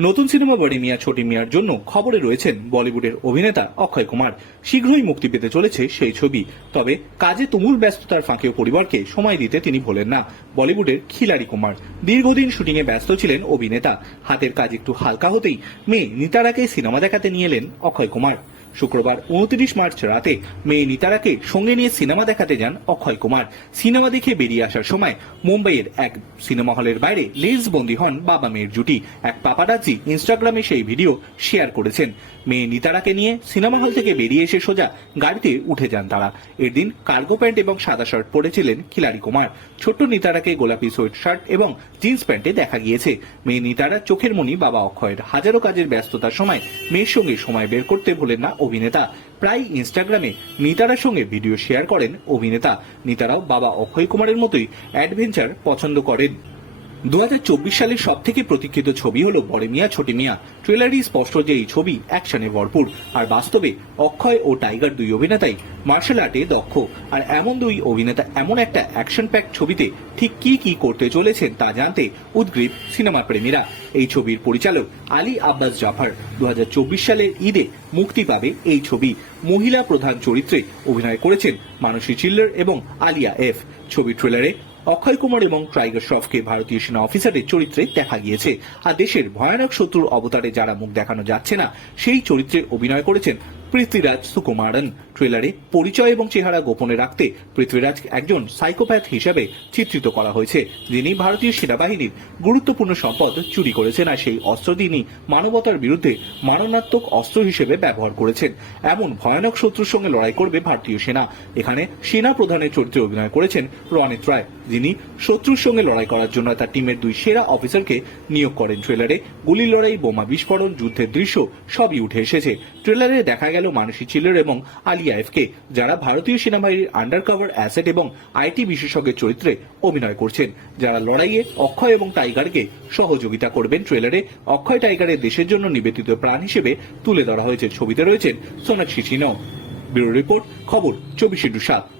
নতুন সিনেমা বড়ি মিয়া, ছোটি মিয়ার জন্য খবরে রয়েছেন বলিউডের অভিনেতা অক্ষয় কুমার। শীঘ্রই মুক্তি পেতে চলেছে সেই ছবি। তবে কাজে তুমুল ব্যস্ততার ফাঁকেও পরিবারকে সময় দিতে তিনি ভোলেন না, বলিউডের খিলারি কুমার। দীর্ঘদিন শুটিংয়ে ব্যস্ত ছিলেন অভিনেতা। হাতের কাজ একটু হালকা হতেই মেয়ে নিতারাকে সিনেমা দেখাতে নিয়ে এলেন অক্ষয় কুমার। শুক্রবার উনত্রিশ মার্চ রাতে মেয়ে নিতারাকে সঙ্গে নিয়ে সিনেমা দেখাতে যান অক্ষয় কুমার। সিনেমা দেখে বেরিয়ে আসার সময় মুম্বাইয়ের এক সিনেমা হলের বাইরে লেন্স বন্দী হন বাবা মেয়ের জুটি। এক পাপারাজি ইনস্টাগ্রামে সেই ভিডিও শেয়ার করেছেন। মেয়ে নিতারাকে নিয়ে সিনেমা হল থেকে বেরিয়ে এসে সোজা গাড়িতে উঠে যান তারা। এর দিন কার্গো প্যান্ট এবং সাদা শার্ট পরেছিলেন খিলাড়ি কুমার। ছোট্ট নিতারাকে গোলাপি সোয়েট শার্ট এবং জিন্স প্যান্টে দেখা গিয়েছে। মেয়ে নিতারা চোখের মনি বাবা অক্ষয়ের হাজারো কাজের ব্যস্ততার সময় মেয়ের সঙ্গে সময় বের করতে ভোলেন না অভিনেতা। প্রায় ইনস্টাগ্রামে নিতারার সঙ্গে ভিডিও শেয়ার করেন অভিনেতা। নিতারাও বাবা অক্ষয় কুমারের মতোই অ্যাডভেঞ্চার পছন্দ করেন। দু হাজার চব্বিশ সালের সব থেকে প্রতীক্ষিত ছবি হলো বড় মিয়া, ছোটি মিয়া। ট্রেলারই স্পষ্ট যে এই ছবি অ্যাকশনে ভরপুর। আর বাস্তবে অক্ষয় ও টাইগার দুই অভিনেতাই মার্শাল আর্টে দক্ষ। আর এমন দুই অভিনেতা এমন একটা অ্যাকশন প্যাক ছবিতে ঠিক কি কি করতে চলেছেন তা জানতে উদ্গ্রীব সিনেমা প্রেমীরা। এই ছবির পরিচালক আলী আব্বাস জাফর দু সালের ঈদে মুক্তি পাবে এই ছবি। মহিলা প্রধান চরিত্রে অভিনয় করেছেন মানসী চিল্লার এবং আলিয়া এফ। ছবি ট্রেলারে অক্ষয় কুমার এবং টাইগার শ্রফকে ভারতীয় সেনা অফিসারের চরিত্রে দেখা গিয়েছে। আর দেশের ভয়ানক শত্রুর অবতারে যারা মুখ দেখানো যাচ্ছে না, সেই চরিত্রে অভিনয় করেছেন পৃথ্বীরাজ সুকুমারন। ট্রেলারে পরিচয় এবং চেহারা গোপনে রাখতে পৃথ্বীরাজ একজন সাইকোপ্যাথ হিসেবে চিত্রিত করা হয়েছে, যিনি ভারতীয় সেনাবাহিনীর গুরুত্বপূর্ণ সম্পদ চুরি করেছেন আর সেই অস্ত্র তিনি মানবতার বিরুদ্ধে মারণাত্মক অস্ত্র হিসেবে ব্যবহার করেছেন। এমন ভয়ানক শত্রুর সঙ্গে লড়াই করবে ভারতীয় সেনা। এখানে সেনা প্রধানের চরিত্রে অভিনয় করেছেন রনিত রায়, যিনি শত্রুর সঙ্গে লড়াই করার জন্য তার টিমের দুই সেরা অফিসারকে নিয়োগ করেন ট্রেলারে গুলির লড়াই, বোমা বিস্ফোরণ, যুদ্ধের দৃশ্য সবই উঠে এসেছে। ট্রেলারে দেখা গেল মানসী চিল্লার এবং আলিয়া এফকে যারা ভারতীয় সেনাবাহিনীর আন্ডার কভার অ্যাসেট এবং আইটি বিশেষজ্ঞের চরিত্রে অভিনয় করছেন, যারা লড়াইয়ে অক্ষয় এবং টাইগারকে সহযোগিতা করবেন ট্রেলারে, অক্ষয় টাইগারের দেশের জন্য নিবেদিত প্রাণ হিসেবে তুলে ধরা হয়েছে। ছবিতে রয়েছেন সোনাক্ষী সিনহ। ব্যুরো রিপোর্ট, খবর চব্বিশে সাত।